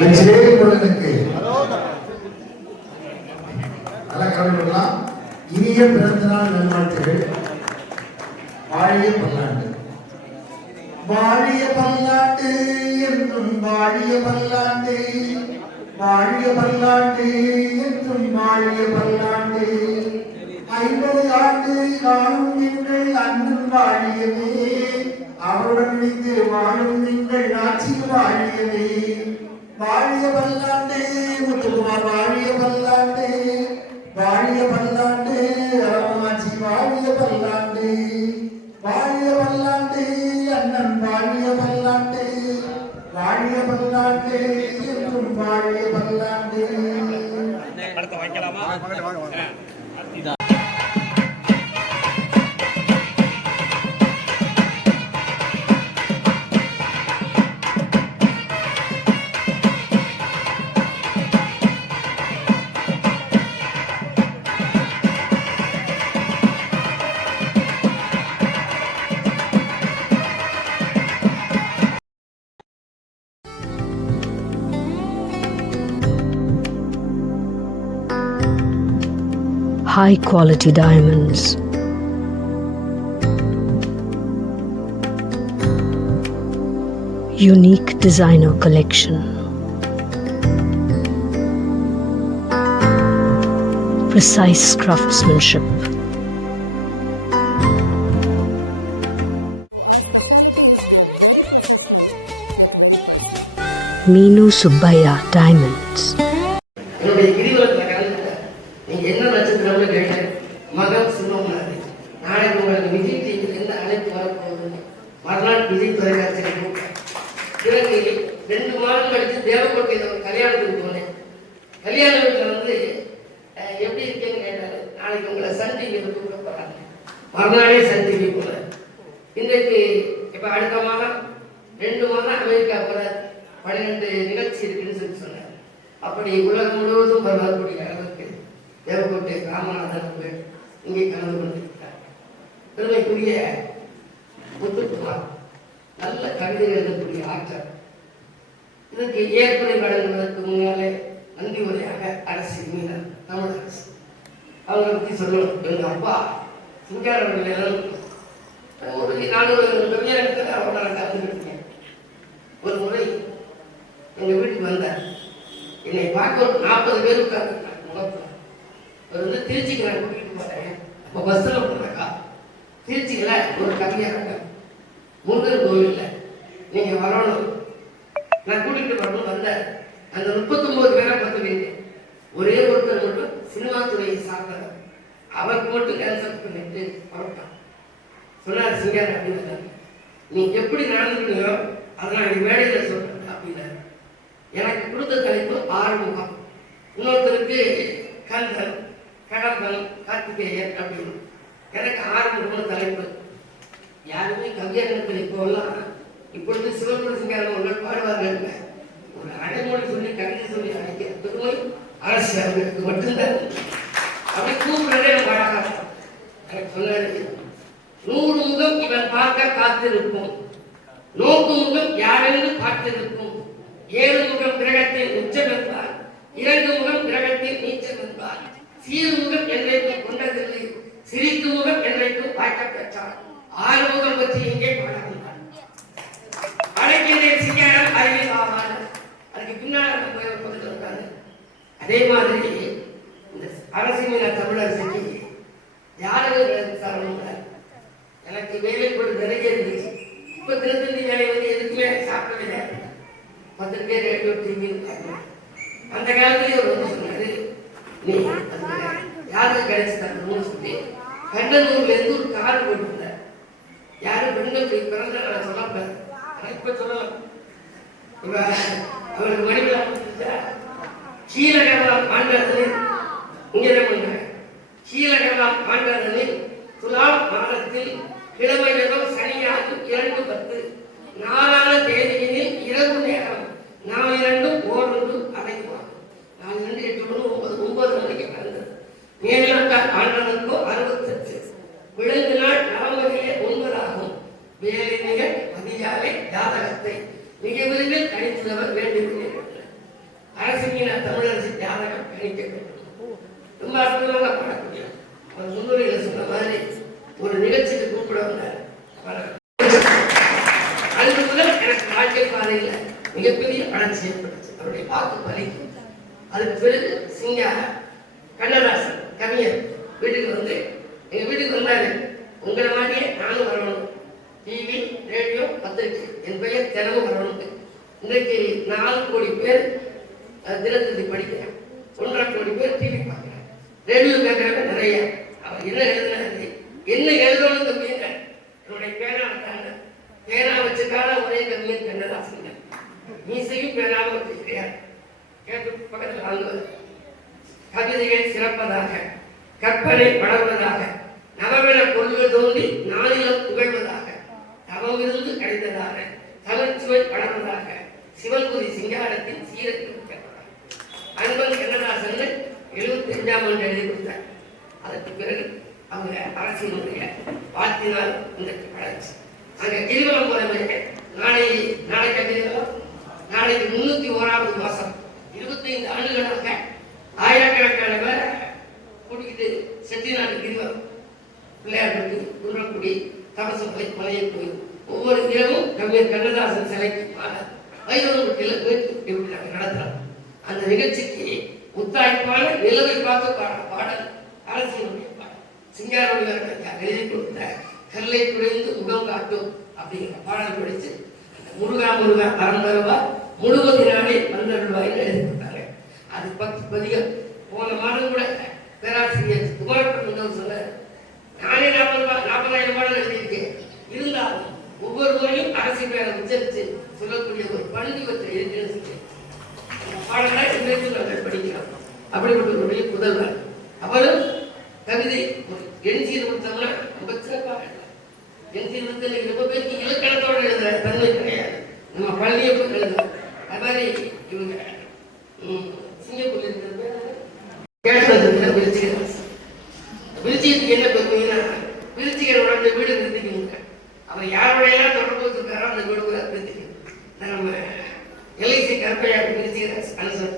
முருகனுக்கு இனிய பிறந்தநாள் நல்வாழ்த்துகள். வாழிய பல்லாண்டு, வாழிய பல்லாண்டு என்றும் வாழிய பல்லாண்டு, வாழிய பல்லாண்டு என்றும் வாழிய பல்லாண்டு. 50 ஆண்டு காணும் நீங்கள் அண்ணன் வாழியவே, அவருடன் இணைந்து வாழும் நீங்கள் ஆட்சி வாழியவே. வாழிய பல்லாண்டு முத்துக்குமார், வாழிய பல்லாண்டு, வாழிய பல்லாண்டு அரவணாச்சி, வாழிய பல்லாண்டு, வாழிய பல்லாண்டு அண்ணன், வாழிய பல்லாண்டு, வாழிய பல்லாண்டு என்றும் வாழிய பல்லாண்டு. High quality diamonds, unique designer collection, precise craftsmanship. Meenu Subbaiah Diamonds. மகம் சிம்மம்னாரு. நாளைக்கு உங்களுக்கு விஜய் டிவியில் எந்த அழைப்பு வரப்போகுது, மறுநாள் விஜய் தொலைக்காட்சியில். பிறகு 2 மாதம் கழித்து தேவக்கோட்டையில் ஒரு கல்யாணத்துக்கு போனேன். கல்யாண வீட்டில் வந்து எப்படி இருக்கேன்னு கேட்டாரு. நாளைக்கு உங்களை சன் டிவியில் கூப்பிட போகிறாங்க. மறுநாளே சன் டிவி போனேன். இன்றைக்கு இப்போ அடுத்த மாதம் 2 மாதம் அமெரிக்கா போகிற 12 நிகழ்ச்சி இருக்குன்னு சொல்லி சொன்னார். அப்படி உலகம் முழுவதும் வரக்கூடிய அளவுக்கு தேவக்கோட்டை ராமநாதன் இங்கே கலந்து கொண்டிருக்கிறார். பெருமைக்குரிய முத்துக்குமார் நல்ல கவிதை எழுதக்கூடிய ஆற்றல். இதற்கு ஏற்புரை வழங்குவதற்கு முன்னாலே நன்றி உரையாக அரசு மீது தமிழ் அரசு அவங்களை பற்றி சொல்லணும். எங்கள் அப்பா சிங்கார ஒரு 400 கவிஞர்கள் அவரோட கலந்துருக்கேன். ஒரு முறை எங்கள் வீட்டுக்கு வந்தார். என்னை பார்க்க ஒரு 40 பேர் உட்கார்ந்துருக்காங்க முகத்தில். அவர் வந்து திருச்சிக்கு நான் கூட்டிகிட்டு போகிறேன். அப்போ பஸ்ஸில் போனாக்கா திருச்சியில் ஒரு கவிஞராங்க முருகன் கோவிலில் நீங்கள் வரணும், நான் கூட்டிகிட்டு வரணும் வந்தார். அந்த 39 பேரை பார்த்துக்கிட்டு ஒரே ஒருத்தர் மட்டும் சினிமா துறையை சார்ந்தவர். அவருக்கு மட்டும் கேன்சல் பண்ணிட்டு புறப்பட்டான். சொன்னார் சிங்கார் அப்படின்னு, நீ எப்படி நடந்துக்கிறீங்களோ அதை நான் மேடையில் சொல்கிறேன் அப்படின்னாரு. எனக்கு கொடுத்த தலைப்பு ஆறுமுகம், இன்னொருத்தருக்கு கந்தன், கடம்பன், கார்த்திகேயன் அப்படின்னு. எனக்கு ஆறுமுகம் தலைப்பு. யாருமே கவியரங்கத்தில் இப்போல்லாம் இப்பொழுது சிவகுரு சிங்காரம் பாடுவார்கள். ஒரு அடைமொழி சொல்லி கவிதை சொல்லி அழைக்கிற பெருமை அரசு அவர்களுக்கு மட்டும்தான். அப்படி கூப்பிடுறதே நம்ம அழகாக எனக்கு சொன்னாரு. 100 முகம் இவன் பார்க்க காத்திருக்கும், நோக்கு முகம் யாரென்று பார்த்திருக்கும். 7 முகம் கிரகத்தில் உச்சம் என்பார், 2 முகம் கிரகத்தில் நீச்சம் என்பார். சீர் முகம் என்றைக்கும் கொண்டதில்லை, சிரிக்கும் முகம் என்றைக்கும் வாய்க்க பெற்றார். 6 முகம் பற்றி இங்கே பாடப்பட்டார். அழைக்கின்ற சிங்காரம் அறிவில் ஆவார். அதுக்கு பின்னால் போய் சொல்றாரு. அதே மாதிரி இந்த அரசியல் தமிழரசுக்கு யாரும் சாரணும். எனக்கு வேலை கூட நிறைய இருந்துச்சு. இப்ப திருத்தந்தி வேலை வந்து எதுக்குமே சாப்பிடவில்லை. 10 பேர் ரேடியோ டிவி. அந்த காலத்திலேயே ஒரு சொன்னாரு, நீ யாருக்கு கிடைச்சிட்டாங்கன்னு சொல்லி கண்டனூர்ல இருந்து ஒரு கார் போட்டிருந்தார். யாரும் பெண்கள் பிறந்த நான் சொல்லப்பேன், இப்ப சொல்லலாம். அவருக்கு மணிவிழா கீழகலாம் ஆண்டவனில் இங்கே பண்ண கீழகலாம் ஆண்டவனில் துலாம் மாதத்தில் கிழமை நேரம் சனியாகும் 2:10 நாளான தேதியினில் இரவு நேரம் நாம் 2 ஓரொன்று அடைவார். நான் 2 8 9 மணிக்கு பிறந்தது. மேலாட்டார் ஆண்டவனுக்கோ 68. விலங்கு நாள் நவம்பரிலே 9 ஆகும். வேலை அதிகாலை ஜாதகத்தை மிக விரைவில் கணித்தவர் வேண்டுகிறேன். பயணிக்க வேண்டும். ரொம்ப அற்புதமாக பாடக்கூடிய அவர் முன்னுரையில் சொன்ன மாதிரி ஒரு நிகழ்ச்சிக்கு கூப்பிட வந்தார். அன்று முதல் எனக்கு வாழ்க்கை பாதையில் மிகப்பெரிய வளர்ச்சி ஏற்பட்டுச்சு. அவருடைய வாக்கு பலிக்கும். அதுக்கு பிறகு சிங்கார கண்ணதாசன் கவிஞர் வீட்டுக்கு வந்து எங்க வீட்டுக்கு வந்தாரு. உங்களை மாதிரியே நானும் வரணும், டிவி ரேடியோ பத்திரிகை என் பெயர் தினமும் வரணும். இன்றைக்கு 4 கோடி பேர் தினத்தந்தி படிக்கிறேன், 1.5 கோடி பேர் டிவி பார்க்கிறேன், ரேடியோ கேட்கறவங்க நிறைய. அவர் என்ன எழுதினாரு, என்ன எழுதணும் தம்பிங்க, என்னுடைய பேனா வச்சாங்க, பேனா வச்சுக்காத ஒரே கவிஞர் கண்ணதாசன். மீசையும் பேனாவும் வச்சிருக்கிறார். கேட்டு பக்கத்தில் வாங்குவது. கவிதைகள் சிறப்பதாக, கற்பனை வளர்வதாக, நவவென பொருள்கள் தோன்றி நாளிலம் புகழ்வதாக, தவமிருந்து கிடைத்ததாக, தமிழ்ச்சுவை வளர்வதாக, சிவன்குதி சிங்காரத்தின் சீரத்தில் அன்பன் கண்ணதாசன் 75ஆம் ஆண்டு எழுதி கொடுத்தார். அதற்கு பிறகு அவங்க அரசியலுடைய வாழ்த்தினால் இன்றைக்கு வளர்ச்சி. அங்கே கிரிவலம் போறவங்க நாளைக்கு கிரிவலம், நாளைக்கு 301ஆவது மாசம் 25 ஆண்டுகளாக ஆயிரக்கணக்கான பேர் கூட்டிக்கிட்டு செட்டிநாடு கிரிவலம், பிள்ளையார்பட்டி, குன்றக்குடி, தபசமலை, மலையை போய் ஒவ்வொரு இரவும் கவிஞர் கண்ணதாசன் சிலைக்கு வைரவகுட்டியில் நடத்துறோம். அந்த நிகழ்ச்சிக்கு முத்தாய்ப்பான நிலவை பார்த்து பாடல் அரசியலுடைய பாடல் சிங்காரவடிவார் எழுதி கொடுத்த கல்லை குறைந்து முகம் காட்டும் அப்படிங்கிற பாடல் படித்து முருகா முருகா பரம்பரவா முழுவதி நாளே வந்தருள்வாயில் எழுதி கொடுத்தாங்க. அது 10 பதிகள். போன மாதம் கூட பேராசிரியர் குமாரப்பன் சொன்னார், நானே 40,000 பாடல் எழுதியிருக்கேன், இருந்தாலும் ஒவ்வொரு முறையும் அரசியல் பேரை உச்சரித்து சொல்லக்கூடிய ஒரு பண்பு இவற்றை இருக்கிறது. பாடலை இன்றைக்கு நாங்கள் படிக்கிறோம். அப்படிப்பட்ட ஒரு பெரிய புதல்வர். அவரும் கவிதை என்சியில் கொடுத்தோம்னா ரொம்ப சிறப்பாக எழுதுறார். என்சியில் கொடுத்த ரொம்ப பேருக்கு இலக்கணத்தோடு எழுதுற தன்மை கிடையாது. நம்ம பள்ளியை போய் எழுதுறோம். அது மாதிரி இவங்க சிங்கப்பூர்ல இருக்கிற கேட்டதுல விருச்சிகத்துக்கு என்ன பெருமைன்னா, விருச்சிகர் உடனே வீடு நிறுத்திக்கணுங்க. அவர் யாரோடையெல்லாம் தொடர்பு வச்சிருக்காரோ அந்த வீடு கூட நிறுத்திக்கணும். நம்ம எல்ஐசி கருப்பையாக விருச்சிகர் அனுசன்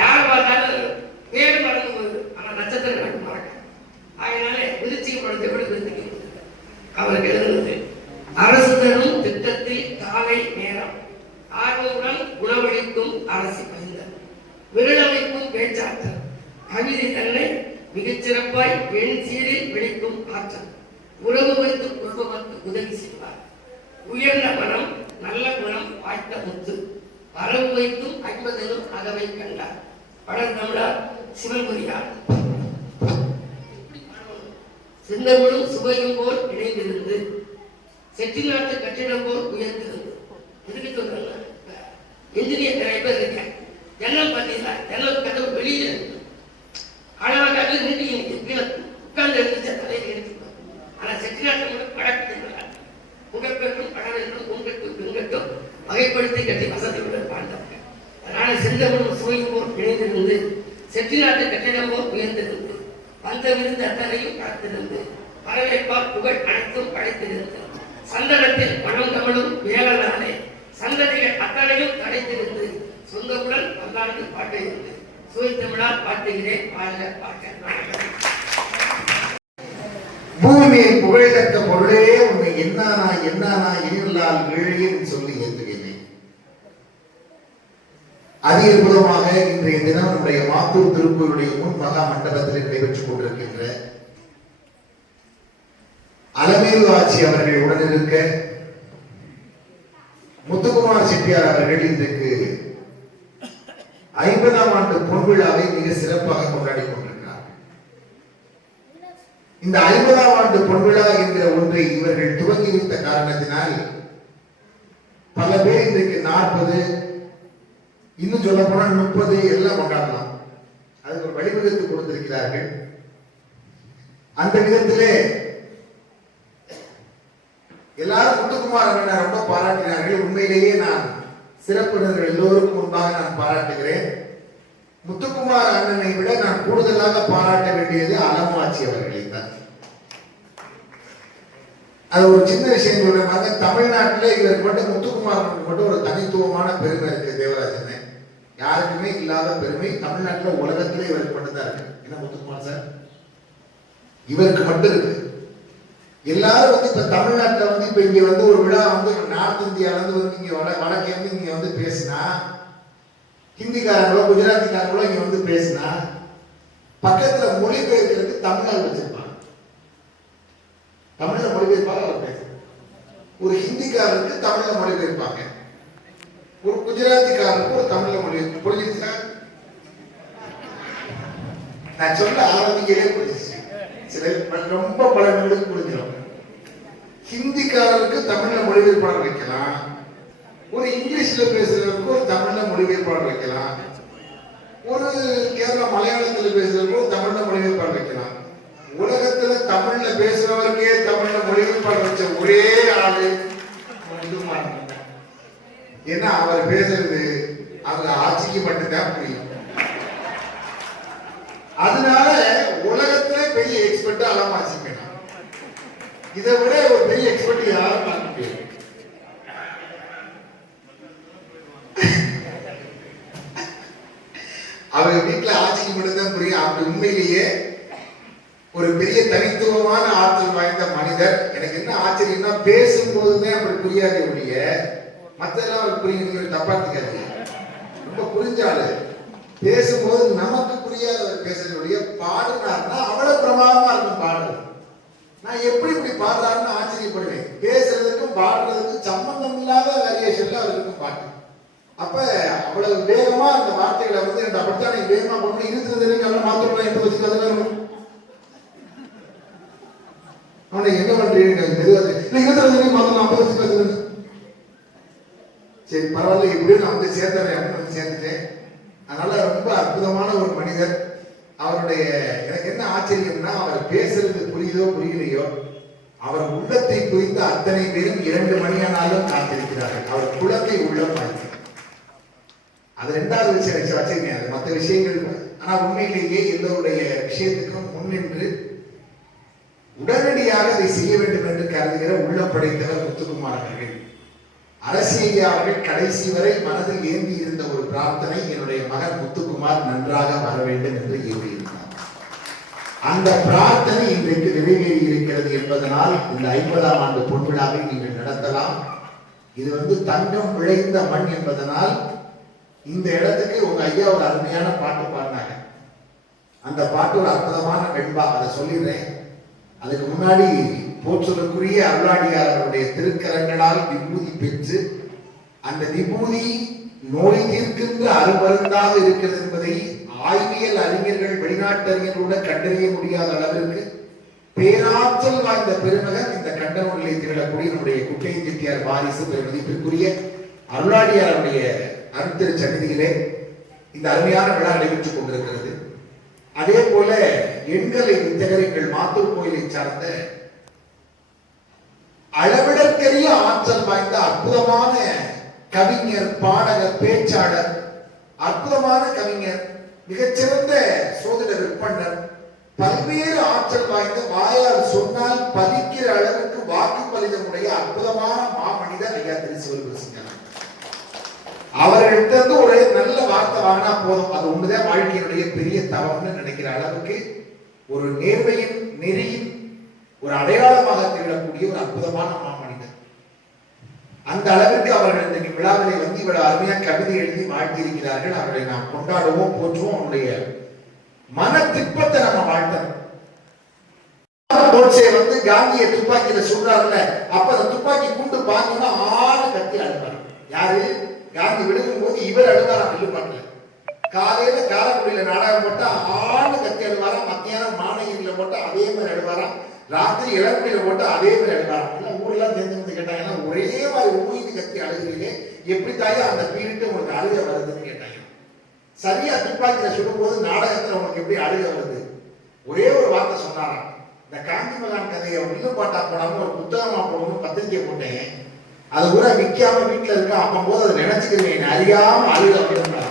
யாரை பார்த்தாலும் பேர் மறந்து போகுது, ஆனால் நட்சத்திரம் எனக்கு மறக்க. அதனால விருச்சிக படத்தை விட நிறுத்திக்கணும். அவருக்கு எழுதுனது அரசு தரும் திட்டத்தில் காலை நேரம் ஆர்வமுடன் உணவளிக்கும் அரசு பகிர்ந்தது விரலமைக்கும் பேச்சாற்றல் கவிதை தன்னை மிகச்சிறப்பாய் எண் சீரில் விளைக்கும் ஆற்றல் உறவு வைத்து கொள்பவர்க்கு உதவி செய்வார் உயர்ந்த மனம் நல்ல குணம் வாய்த்த முத்து வரவு வைத்தும் 50 அகவை கண்டார் வளர்ந்தமிழார் சிவன்குரியார் சிந்தமிழும் சுவையும் போல் இணைந்திருந்து செட்டிநாட்டு கட்டிடம் போல் உயர்ந்திருந்து. இதுக்கு சொல்றாங்க என்ஜினியர் நிறைய பேர் இருக்கேன். ஜன்னல் பார்த்தீங்களா, ஜன்னல் கதவு வெளியில இருக்கு, அழகாக நீட்டி கீழே உட்கார்ந்து எடுத்து தலையில் எடுத்துக்கணும். ஆனால் செட்டிநாட்டு கூட பழக்கத்தை புகழ்பெற்றும் பழவென்றும் உங்கட்டும் பெண்கட்டும் வகைப்படுத்தி கட்டி வசதியுடன் வாழ்ந்தாங்க. அதனால செந்தமிழும் சுவையும் போல் இணைந்திருந்து செட்டிநாட்டு கட்டிடம் போல் உயர்ந்திருந்து வந்த விருந்து அத்தனையும் பழத்திருந்து வரவேற்பால் புகழ் அனைத்தும் படைத்திருந்து சந்தனத்தில் மனம் தமிழும் வேளாளே சந்ததிகள் அத்தனையும் தடைத்திருந்து சொந்தமுடன் பல்லாண்டு பாட்டிருந்து சுவை தமிழால் பாட்டுகிறேன் வாழ்க பாட்ட. பூமியின் புகழத்தக்க பொருளே உன்னை என்னானா என்னானா இனிலால் வீழியன் சொல்லி ஏற்றுகிறேன். அதி அற்புதமாக இன்றைய தினம் நம்முடைய மாத்தூர் திருப்பூருடைய முன் மகா மண்டபத்தில் நடைபெற்றுக் கொண்டிருக்கின்ற அலமேலு ஆட்சி அவர்கள் உடனிருக்க முத்துக்குமார் செட்டியார் அவர்கள் இன்றைக்கு 50ஆம் ஆண்டு பொன்விழாவை மிக சிறப்பாக கொண்டாடி கொண்டிருக்கிறார். இந்த 50ஆம் ஆண்டு பொன்விழா என்கிற ஒன்றை இவர்கள் துவங்கி வைத்த காரணத்தினால் பல பேர் இன்றைக்கு 40 இன்னும் சொல்ல போனா 30 எல்லாம் கொண்டாடலாம். அதுக்கு ஒரு வழிவகுத்து கொடுத்திருக்கிறார்கள். அந்த விதத்திலே எல்லாரும் முத்துக்குமார் அண்ணனை ரொம்ப பாராட்டினார்கள். உண்மையிலேயே நான் சிறப்பினர்கள் எல்லோருக்கும் முன்பாக நான் பாராட்டுகிறேன். முத்துக்குமார் அண்ணனை விட நான் கூடுதலாக பாராட்ட வேண்டியது அலமாட்சி அவர்களை தான். அது ஒரு சின்ன விஷயம் சொல்றாங்க. தமிழ்நாட்டில் இவருக்கு மட்டும் முத்துக்குமார் மட்டும் ஒரு தனித்துவமான பெருமை இருக்கு. தேவராஜன் யாருக்குமே இல்லாத பெருமை தமிழ்நாட்டில் உலகத்திலே இவருக்கு மட்டும்தான் இருக்கு. என்ன முத்துக்குமார் சார், இவருக்கு மட்டும் இருக்கு. எல்லாரும் வந்து இப்ப தமிழ்நாட்டில் வந்து இப்ப இங்க வந்து ஒரு விழா வந்து நார்த் இந்தியால இருந்து வந்து இங்க வடக்கே இருந்து இங்க வந்து பேசினா, ஹிந்திக்காரங்களோ குஜராத்திக்காரங்களோ இங்க வந்து பேசினா, பக்கத்துல மொழிபெயர்க்கிறதுக்கு தமிழ்நாடு வச்சிருப்பாங்க. தமிழ்ல மொழிபெயர்ப்பாங்க, அவர் பேச. ஒரு ஹிந்திக்காரருக்கு தமிழ்ல மொழிபெயர்ப்பாங்க, ஒரு குஜராத்திக்காரருக்கு ஒரு தமிழ்ல மொழிபெயர்ப்பு. புரிஞ்சுச்சா? நான் சொல்ல ஆரம்பிக்கவே புரிஞ்சிச்சு. சில ரொம்ப பல நிமிடங்களுக்கு புரிஞ்சிடும். ஹிந்திக்காரருக்கு தமிழ்ல மொழிபெயர்ப்பாளர் வைக்கலாம், ஒரு இங்கிலீஷ்ல பேசுறவருக்கு ஒரு தமிழ்ல மொழிபெயர்ப்பாளர் வைக்கலாம், ஒரு கேரளா மலையாளத்துல பேசுறவருக்கு ஒரு தமிழ்ல மொழிபெயர்ப்பாளர் வைக்கலாம். உலகத்துல தமிழ்ல பேசுறவருக்கே தமிழ்ல மொழிபெயர்ப்பாளர் வச்ச ஒரே ஆளு முத்துக்குமார். ஏன்னா அவர் பேசுறது அவங்க ஆட்சிக்கு மட்டும்தான் புரியும். அதனால உலகத்திலே பெரிய எக்ஸ்பர்ட் அலமாசிக்கணும். இதை விட ஒரு பெரிய எக்ஸ்பர்ட் யாரும் பார்க்க முடியாது. அவங்க வீட்டுல ஆட்சிக்கு மட்டும்தான் புரியும். அப்படி உண்மையிலேயே ஒரு பெரிய தனித்துவமான ஆற்றல் வாய்ந்த மனிதர். எனக்கு என்ன ஆச்சரியம்னா, பேசும்போதுதான் அப்படி புரியாதே ஒழிய மத்தெல்லாம் அவருக்கு புரியுது. தப்பா இருக்காது, ரொம்ப புரிஞ்சாலு. பேசும்போது நமக்கு புரியாத ஒரு பேசுறதுடைய பாடுனார்னா அவ்வளவு பிரமாதமா இருக்கும் பாடுறது. நான் எப்படி இப்படி பாடுறாருன்னு ஆச்சரியப்படுவேன். பேசுறதுக்கும் பாடுறதுக்கும் சம்பந்தம் இல்லாத வேரியேஷன்ல அவர் இருக்கும் பாட்டு. அப்ப அவ்வளவு வேகமா அந்த வார்த்தைகளை வந்து எனக்கு அப்படித்தான் நீங்க வேகமா பண்ணணும். இருக்கிறது மாத்திரம் எப்படி வச்சுக்காது அவனை என்ன பண்றீங்க இருக்கிறது மாத்திரம் அப்ப வச்சுக்காது. சரி பரவாயில்ல, எப்படியும் நான் வந்து சேர்ந்துறேன் அப்படின்னு வந்து சேர்ந்துட்டேன். அதனால ரொம்ப அற்புதமான ஒரு மனிதர். அவருடைய எனக்கு என்ன ஆச்சரியம்னா, அவர் பேசுறது புரியுதோ புரியலையோ, அவர் உள்ளத்தை புரிந்த அத்தனை பேரும் 2 மணியானாலும் காத்திருக்கிறார்கள். அவர் குழந்தை உள்ளம் வாய்ப்பு. அது 2வது விஷயம் வச்சிருக்கேன். அது மற்ற விஷயங்கள். ஆனா உண்மையிலேயே எல்லோருடைய விஷயத்துக்கும் முன்னின்று உடனடியாக அதை செய்ய வேண்டும் என்று கருதுகிற உள்ளம் படைத்தவர் முத்துக்குமார் அவர்கள். அரசியல் அவர்கள் கடைசி வரை மனதில் ஏந்தி இருந்த ஒரு பிரார்த்தனை, என்னுடைய மகன் முத்துக்குமார் நன்றாக வர வேண்டும் என்று ஏந்தியிருந்தார். அந்த பிரார்த்தனை இன்றைக்கு நிறைவேறி இருக்கிறது என்பதனால் இந்த 50ஆம் ஆண்டு பொன்விழாவை நீங்கள் நடத்தலாம். இது வந்து தங்கம் விளைந்த மண் என்பதனால் இந்த இடத்துக்கு உங்க ஐயா ஒரு அருமையான பாட்டு பாடினாங்க. அந்த பாட்டு ஒரு அற்புதமான வெண்பா. அதை சொல்லிடுறேன். அதுக்கு முன்னாடி போற்றுதலுக்குரிய அருளாடியார் அவருடைய திருக்கரங்களால் விபூதி பெற்று, அந்த விபூதி நோய் தீர்க்கின்ற அருமருந்தாக இருக்கிறது என்பதை ஆய்வியல் அறிஞர்கள், வெளிநாட்டு அறிஞர்களோட கண்டறிய முடியாத அளவிற்கு பேராற்றல் வாய்ந்த பெருமகன் இந்த கண்டனூரிலே திகழக்கூடிய நம்முடைய குட்டை செட்டியார் வாரிசு பெருமதிப்பிற்குரிய அருளாடியாருடைய அருத்திரு சன்னிதியிலே இந்த அருமையான விழா நடைபெற்றுக் கொண்டிருக்கிறது. அதே போல எண்கலை வித்தகர் எங்கள் மாத்தூர் கோயிலை சார்ந்த அளவிடற்கரிய ஆற்றல் வாய்ந்த அற்புதமான கவிஞர், பாடகர், பேச்சாளர், அற்புதமான கவிஞர், மிகச்சிறந்த சோதிட விற்பனர், பல்வேறு ஆற்றல் வாய்ந்த வாயால் சொன்னால் பலிக்கிற அளவுக்கு வாக்கு பலிதமுடைய அற்புதமான மாமனிதர் ஐயா திரு சிவகுருசிங்கர். அவர்கள்ட்ட இருந்து ஒரு நல்ல வார்த்தை வாங்கினா போதும், அது ஒண்ணுதான் வாழ்க்கையினுடைய பெரிய தவம்னு நினைக்கிற அளவுக்கு ஒரு நேர்மையின் நெறியின் ஒரு அடையாளமாக திகழக்கூடிய ஒரு அற்புதமான மாமனிதர். அந்த அளவிற்கு அவர்கள் இன்றைக்கு விழாவிலே வந்து இவ்வளவு அருமையா கவிதை எழுதி வாழ்த்தியிருக்கிறார்கள். அவர்களை நாம் கொண்டாடுவோம், போற்றுவோம். அவருடைய மன திட்பத்தை நம்ம வாழ்த்தணும். வந்து காந்தியை துப்பாக்கியில சொல்றாருல, அப்ப அந்த துப்பாக்கி குண்டு பாத்தீங்கன்னா ஆளு கத்தி அழுவார். யாரு? காந்தி விழுகும் போது இவர் அழுவாராம் வில்லுப்பாட்டுல. காலையில காரைக்குடியில நாடகம் போட்டா ஆளு கத்தி அழுவாராம், மத்தியானம் மாநகரில போட்டா அதே மாதிரி அழுவாராம், ராத்திரி இளங்குடியில போட்டா அதே மாதிரி அழுவாராம். ஊரெல்லாம் தெரிஞ்சு வந்து கேட்டாங்கன்னா, ஒரே மாதிரி ஊய்ந்து கத்தி அழுகிறீங்களே, எப்படி தாயா அந்த பீரியட் உங்களுக்கு அழுக வருதுன்னு கேட்டாங்க. சரியா துப்பாக்கியில சுடும் போது நாடகத்துல உங்களுக்கு எப்படி அழுக வருது? ஒரே ஒரு வார்த்தை சொன்னாராம், இந்த காந்தி மகான் கதையை வில்லுப்பாட்டா போடாம ஒரு புத்தகமா போடணும் பத்திரிகை போட்டேன், அது கூட விற்காம வீட்டுல இருக்க, அப்ப போது அதை நினைச்சுக்கிறேன் அறியாம அழுக அப்படின்னா.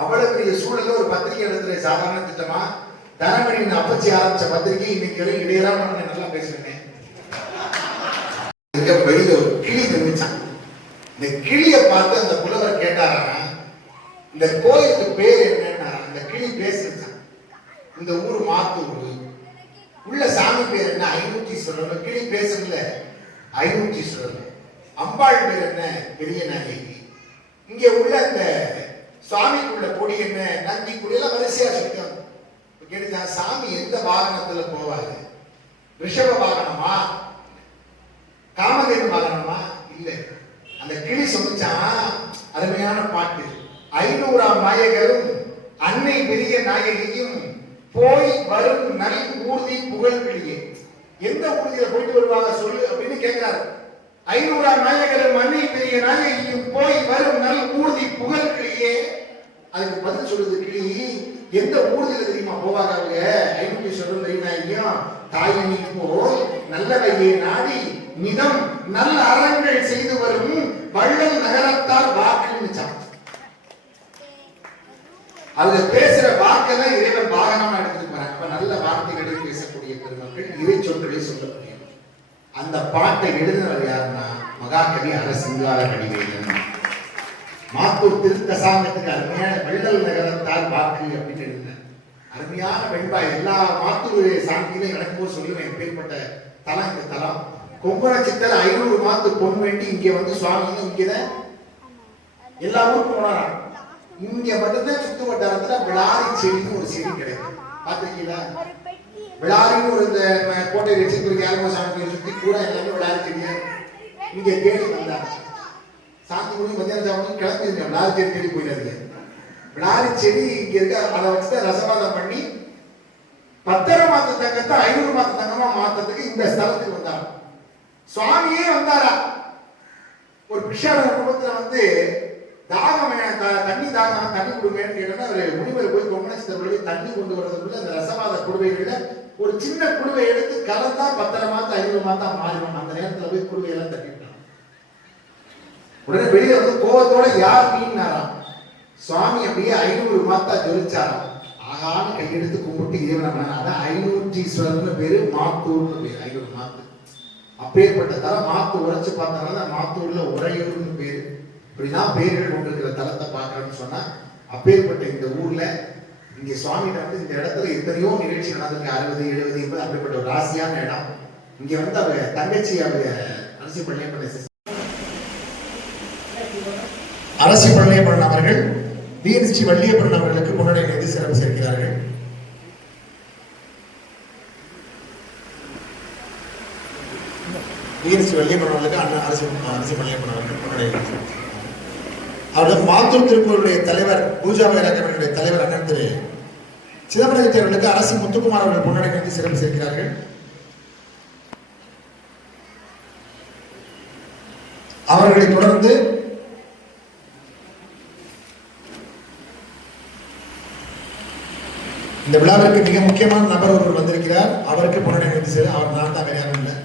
அவ்வளவு பெரிய சூழல்ல ஒரு பத்திரிகை இடத்துல சாதாரண திட்டமா தனமணியின் அப்பச்சி ஆரம்பிச்ச பத்திரிகை இன்னைக்கு இடையெல்லாம் நல்லா பேசுறேன். வெளியில ஒரு கிளி நின்றுச்சான். இந்த கிளியை பார்த்து அந்த புலவர் கேட்டார், இந்த கோயிலுக்கு பேர் என்னன்னா அந்த கிளி பேசுறது. இந்த ஊர் மாத்தூர் உள்ள சாமி பேர் என்ன? ஐநூற்றீஸ்வரர். கிளி பேசுறதுல ஐநூற்றீஸ்வரர். அம்பாள் பேர் என்ன? பெரிய நாயகி. இங்க உள்ள இந்த சுவாமிக்குள்ள கொடி என்ன? நந்தி கொடி. எல்லாம் வரிசையா சொல்லிட்டாங்க. கேட்டா சாமி எந்த வாகனத்துல போவாரு? ரிஷப வாகனமா, காமதேனு வாகனமா? இல்ல. அந்த கிளி சொல்லிச்சான் அருமையான பாட்டு. 500ஆம் நாயகரும் அன்னை பெரிய நாயகியும் போய் வரும் நல் ஊர்தி புகழ் கிளியே. எந்த ஊர்தியில போயிட்டு வருவாங்க சொல்லு அப்படின்னு கேட்கிறாரு. 500ஆம் நாயகரும் அன்னை பெரிய நாயகியும் போய் வரும் நல் ஊர்தி புகழ் கிளியே. அதுக்கு பதில் சொல்லுது கிளி, எந்த ஊர்தியில தெரியுமா போவாங்க அவங்க? 500 பெரிய நாயகியும் தாயினி போல் நல்லவையே நாடி மிதம் நல்ல அறங்கள் செய்து வரும் வள்ளல் நகரத்தால் வாக்குன்னு. அவங்க பேசுற வாக்கெல்லாம் இறைவன் வாகனமா எடுத்துட்டு போறாங்க. அப்ப நல்ல வார்த்தைகளை பேசக்கூடிய பெருமக்கள், இறை சொற்களை சொல்லக்கூடிய அந்த பாட்டை எழுதினவர் யாருன்னா மகாகவி அரசிங்கார வடிவேலன். மாத்தூர் திருத்தசாங்கத்துக்கு அருமையான வள்ளல் நகரத்தால் வாக்கு அப்படின்னு எழுதினார். அருமையான வெண்பா. எல்லா மாத்தூர் சாங்கியிலும் நடக்கும்போது சொல்லுவேன் பேர்பட்ட தலம் இந்த தலம். கொம்பன சித்தர் 500 மாத்து பொன் வேண்டி இங்க வந்து சுவாமி இங்கதான் எல்லா ஊருக்கும் போனாராம். இங்க மட்டும்தான் சுத்து வட்டாரத்துல விளாரி செடின்னு ஒரு செடி கிடைக்கும். பாத்திருக்கீங்களா? விளாரின்னு ஒரு இந்த கோட்டை வச்சிருக்கு ஆலமசாமி சுத்தி கூட எல்லாமே விளாரி செடியா இங்க தேடி வந்தாங்க. சாந்தி மணி மத்தியான சாமி கிளம்பிருங்க. விளாரி செடி தேடி போயிடாதீங்க. விளாரி செடி இங்க இருக்க. அதை வச்சுதான் ரசவாதம் பண்ணி 10 மாத்து தங்கத்தை 500 மாத்து தங்கமா மாத்ததுக்கு இந்த ஸ்தலத்துக்கு வந்தாங்க. சுவாமியே வந்தாரா? ஒரு பிஷாடர் குடும்பத்துல வந்து தாகம் தண்ணி தாகம் தண்ணி கொடுங்கன்னு கேட்டா அவரு முனிவர் போய் கொம்பனசித்தவர்களை தண்ணி கொண்டு வர்றதுக்குள்ள அந்த ரசவாத குடுவைகள்ல ஒரு சின்ன குடுவை எடுத்து கலந்தா 10 மாத்து 500 மாத்தா மாறிடும். அந்த நேரத்துல போய் குடுவையெல்லாம் தட்டிவிட்டான். உடனே வெளியே வந்து கோபத்தோட யார் மீன்னாராம். சுவாமி அப்படியே 500 மாத்தா ஜொலிச்சாராம். ஆகான்னு கையெடுத்து கும்பிட்டு இறைவன. அதான் 500ஈஸ்வரர்னு பேரு, மாத்தூர்னு பேரு. 500 மாத்து அப்பேற்பட்ட தலம். மாத்து உரைச்சு பார்த்தாங்க. மாத்தூர்ல உரையூர்னு பேரு. இப்படிதான் பேர்கள் கொண்டிருக்கிற தலத்தை பார்க்கறோம்னு சொன்னா அப்பேற்பட்ட இந்த ஊர்ல இங்க சுவாமிகிட்ட வந்து இந்த இடத்துல எத்தனையோ நிகழ்ச்சி நடந்திருக்கு. 60, 70, 80 அப்படிப்பட்ட ஒரு ராசியான இடம். இங்க வந்து அவ தங்கச்சி அரசி பழனியப்பன் அவர்கள் டிஎன்ஸ்டி வள்ளியப்பன் அவர்களுக்கு முன்னாடி நிதி சிறப்பு சேர்க்கிறார்கள். டிஎன்ஸ்டி வள்ளியப்பன் அவர்களுக்கு அண்ணன் அரசி பழனியப்பன் அவர்கள் முன்னாடி. அவர்கள் மாத்தூர் திருப்பூருடைய தலைவர் பூஜா வைராக்கியவர்களுடைய தலைவர் அண்ணன் திரு சிதம்பரம் அவர்களுக்கு அரசு முத்துக்குமார் அவர்கள் முன்னாடி நிதி சிறப்பு சேர்க்கிறார்கள். அவர்களை தொடர்ந்து இந்த விழாவிற்கு மிக முக்கியமான நபர் ஒருவர் வந்திருக்கிறார். அவருக்கு முன்னாடி நிதி செய்து அவர் நான் தான் வேற யாரும் இல்லை.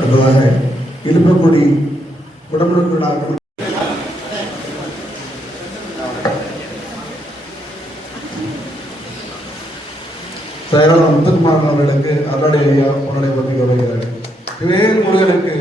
அடுத்ததாக இலுப்பக்குடி உடம்புக்குள்ளாக செயலாளர் முத்துக்குமார் அவர்களுக்கு அருளடை ஐயா முன்னடை பற்றி வருகிறார்கள். வேல் முருகனுக்கு